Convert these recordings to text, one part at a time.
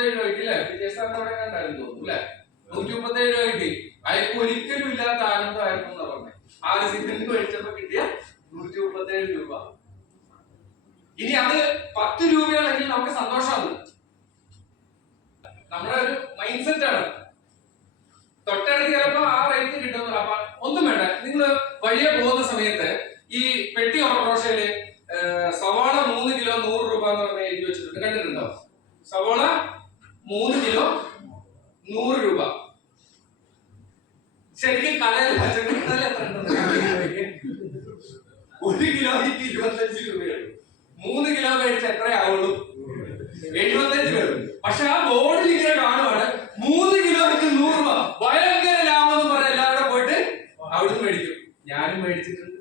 137 രൂപ കിട്ടി അല്ലെ? വിജയസാറിന്റെ അവിടെ കണ്ടായിരുന്നു തോന്നുന്നു അല്ലെ? 137 രൂപ കിട്ടി. അയാൾക്ക് ഒരിക്കലും ഇല്ലാത്ത ആനന്ദമായിരുന്നു എന്നാ പറഞ്ഞത്. 6 സിഗരറ്റ് കഴിച്ചപ്പോ കിട്ടിയ 137 രൂപ. ഇനി അത് 10 രൂപയാണെങ്കിൽ നമുക്ക് സന്തോഷമാണ്. നമ്മുടെ ഒരു മൈൻഡ് സെറ്റ് ആണ്. തൊട്ടടുത്ത് ചിലപ്പോ ആ റേറ്റ് കിട്ടുന്നു. അപ്പൊ ഒന്നും വേണ്ട, നിങ്ങൾ വഴിയെ പോകുന്ന സമയത്ത് ഈ പെട്ടി ഓട്ടോറിക്ഷയില് സവാള 3 കിലോ 100 രൂപ എന്ന് പറഞ്ഞ എഴുതി വെച്ചിട്ടുണ്ട്, കണ്ടിട്ടുണ്ടോ? സവാള 3 കിലോ 100 രൂപ. ശരിക്കും കടയിൽ പച്ചക്കറി എത്ര ഉണ്ടെന്ന് 1 കിലോയ്ക്ക് 25 രൂപയാണ്. 3 കിലോ കഴിച്ച് എത്രയാവുള്ളൂ? 75 രൂപ. പക്ഷെ ആ ബോർഡിൽ ഇങ്ങനെ കാണുവാണ് 3 കിലോയ്ക്ക് 100 രൂപ, ഭയങ്കര ലാഭം എന്ന് പറഞ്ഞ എല്ലാവരും പോയിട്ട് അവിടുന്ന് മേടിക്കും. ഞാനും മേടിച്ചിട്ടുണ്ട്.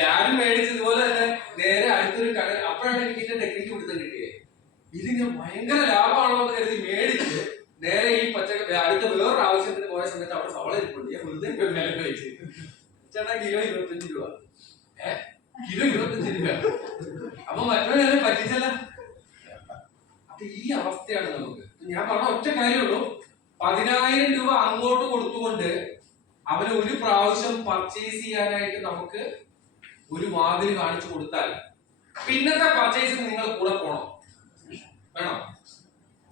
ഞാനും മേടിച്ചതുപോലെ തന്നെ നേരെ അടുത്തൊരു കട. അപ്പോഴാണ് എനിക്ക് ഇതിന്റെ ടെക്നിക്ക് പിടുത്തം കിട്ടിയത്. ഇതിങ്ങനെ ഭയങ്കര ലാഭമാണോ എന്ന് കരുതി മേടിച്ച് നേരെ ഈ പച്ചക്കറി അടുത്ത വേറൊരു ആവശ്യത്തിന് പോയ സമയത്ത് അവിടെ സവാള ഇരിപ്പുണ്ട്. ഞാൻ വെറുതെ വില കഴിച്ചു. ചേട്ടാ കിലോ 25 രൂപ. കിലോ 25 രൂപ. അപ്പൊ മറ്റൊരു പറ്റിച്ചല്ല. അപ്പൊ ഈ അവസ്ഥയാണ് നമുക്ക്. ഞാൻ പറഞ്ഞ ഒറ്റ കാര്യമുള്ളൂ, 10,000 രൂപ അങ്ങോട്ട് കൊടുത്തുകൊണ്ട് അവന് ഒരു പ്രാവശ്യം പർച്ചേസ് ചെയ്യാനായിട്ട് നമുക്ക് ഒരു വാതിൽ കാണിച്ചു കൊടുത്താൽ പിന്നത്തെ പർച്ചേസിന് നിങ്ങൾ കൂടെ പോകണം. വേണം.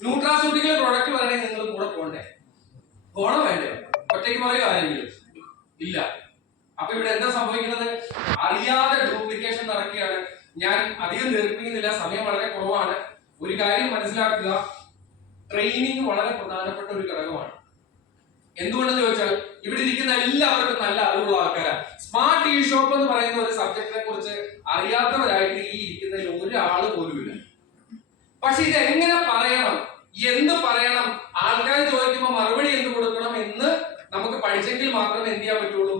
ന്യൂട്രാസ്യൂട്ടിക്കൽ പ്രോഡക്റ്റ് പറയണമെങ്കിൽ നിങ്ങൾ കൂടെ പോകണ്ടേ? പോണോ വേണ്ടേ? ഒറ്റയ്ക്ക് പറയുക ആരെങ്കിലും ഇല്ല. അപ്പൊ ഇവിടെ എന്താ സംഭവിക്കുന്നത്? അറിയാതെ ഡ്യൂപ്ലിക്കേഷൻ നടക്കുകയാണ്. ഞാൻ അധികം ദീർഘിപ്പിക്കുന്നില്ല, സമയം വളരെ കുറവാണ്. ഒരു കാര്യം മനസ്സിലാക്കുക, ട്രെയിനിങ് വളരെ പ്രധാനപ്പെട്ട ഒരു ഘടകമാണ്. എന്തുകൊണ്ടെന്ന് ചോദിച്ചാൽ ഇവിടെ ഇരിക്കുന്ന എല്ലാവർക്കും നല്ല അറിവുള്ള ആൾക്കാരാണ്. സ്മാർട്ട് ഇ ഷോപ്പ് എന്ന് പറയുന്ന ഒരു സബ്ജക്റ്റിനെ കുറിച്ച് അറിയാത്തവരായിട്ട് ഈ ഇരിക്കുന്നതിൽ ഒരാള് പോലുമില്ല. പക്ഷെ ഇത് എങ്ങനെ പറയണം, എന്ത് പറയണം, ആൾക്കാർ ചോദിക്കുമ്പോൾ മറുപടി എന്ത് കൊടുക്കണം എന്ന് നമുക്ക് പഠിച്ചെങ്കിൽ മാത്രമേ എന്ത് ചെയ്യാൻ പറ്റുള്ളൂ,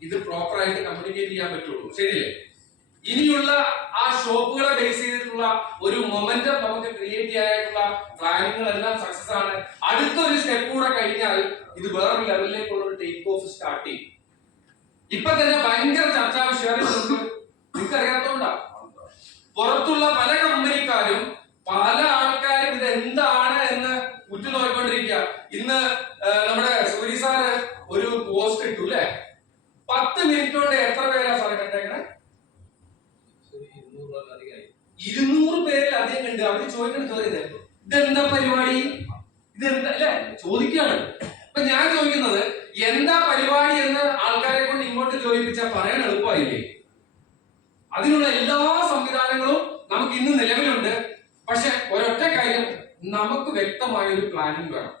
ഇത് പ്രോപ്പറായിട്ട് കമ്മ്യൂണിക്കേറ്റ് ചെയ്യാൻ പറ്റുള്ളൂ. ശരിയല്ലേ? ഇനിയുള്ള ആ ഷോപ്പുകളെ ബേസ് ചെയ്തിട്ടുള്ള ഒരു മൊമെന്റം നമുക്ക് ക്രിയേറ്റ് ചെയ്യാനായിട്ടുള്ള പ്ലാനിങ്ങുകളെല്ലാം സക്സസ് ആണ്. അടുത്തൊരു സ്റ്റെപ്പ് കൂടെ കഴിഞ്ഞാൽ ഇത് വേറൊരു ലെവലിലേക്കുള്ള ഒരു ടേക്ക് ഓഫ് സ്റ്റാർട്ട് ചെയ്യും. ഇപ്പൊ തന്നെ ഭയങ്കര ചർച്ചാ വിഷയമാണ്. നിങ്ങൾക്ക് അറിയാത്തോണ്ടാ, പുറത്തുള്ള പല കമ്പനിക്കാരും പല ആൾക്കാരും ഇത് എന്താണ് എന്ന് ഉറ്റുനോക്കിക്കൊണ്ടിരിക്കുക. ഇന്ന് നമ്മുടെ സൂരി സാറ് ഒരു പോസ്റ്റ് ഇട്ടു അല്ലെ? 10 മിനിറ്റ് കൊണ്ട് എത്ര പേരാ സാറ് കണ്ടേക്കണേ? 200 പേരിലധികം കണ്ട്. അവര് ചോദിക്കുന്ന ചോദ്യം ഇതെന്താ പരിപാടി, ഇതെന്താ അല്ലെ ചോദിക്കുകയാണ്. അപ്പൊ ഞാൻ ചോദിക്കുന്നത് എന്താ പരിപാടി എന്ന് ആൾക്കാരെ കൊണ്ട് ഇങ്ങോട്ട് ചോദിപ്പിച്ചാൽ പറയാൻ എളുപ്പമായില്ലേ? അതിനുള്ള എല്ലാ സംവിധാനങ്ങളും നമുക്ക് ഇന്ന് നിലവിലുണ്ട്. പക്ഷെ ഒരൊറ്റ കാര്യം, നമുക്ക് വ്യക്തമായ ഒരു പ്ലാനിങ് വേണം.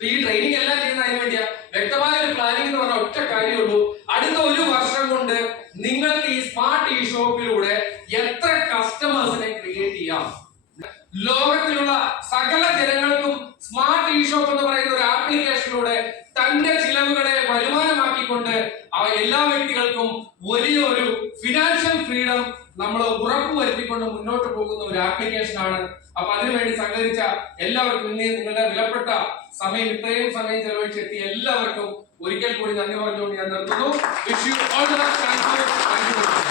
ഈ ട്രെയിനിങ് എല്ലാം ചെയ്യുന്ന അതിന് വേണ്ടിയാ. വ്യക്തമായ ഒരു പ്ലാനിങ് എന്ന് പറഞ്ഞ ഒറ്റ കാര്യമുള്ളൂ. അടുത്ത 1 വർഷം കൊണ്ട് നിങ്ങൾക്ക് ഈ സ്മാർട്ട് ഇ ഷോപ്പിലൂടെ എത്ര കസ്റ്റമേഴ്സിനെ ക്രിയേറ്റ് ചെയ്യാം? ലോകത്തിലുള്ള സകല ജനങ്ങൾക്കും സ്മാർട്ട് ഇ ഷോപ്പ് എന്ന് പറയുന്ന ഒരു ആപ്ലിക്കേഷനിലൂടെ തന്റെ ചിലവുകളെ വരുമാനമാക്കിക്കൊണ്ട് എല്ലാ വ്യക്തികൾക്കും വലിയൊരു ഫിനാൻഷ്യൽ ഫ്രീഡം നമ്മൾ ഉറപ്പുവരുത്തിക്കൊണ്ട് മുന്നോട്ട് പോകുന്ന ഒരു ആപ്ലിക്കേഷൻ ആണ്. അപ്പൊ അതിനുവേണ്ടി സഹകരിച്ച എല്ലാവർക്കും, ഇന്ന് നിങ്ങളുടെ വിലപ്പെട്ട സമയം, ഇത്രയും സമയം ചെലവഴിച്ചെത്തിയ എല്ലാവർക്കും ഒരിക്കൽ കൂടി നന്ദി പറഞ്ഞുകൊണ്ട് ഞാൻ നിർത്തുന്നു. Wish you all the best. Thank you.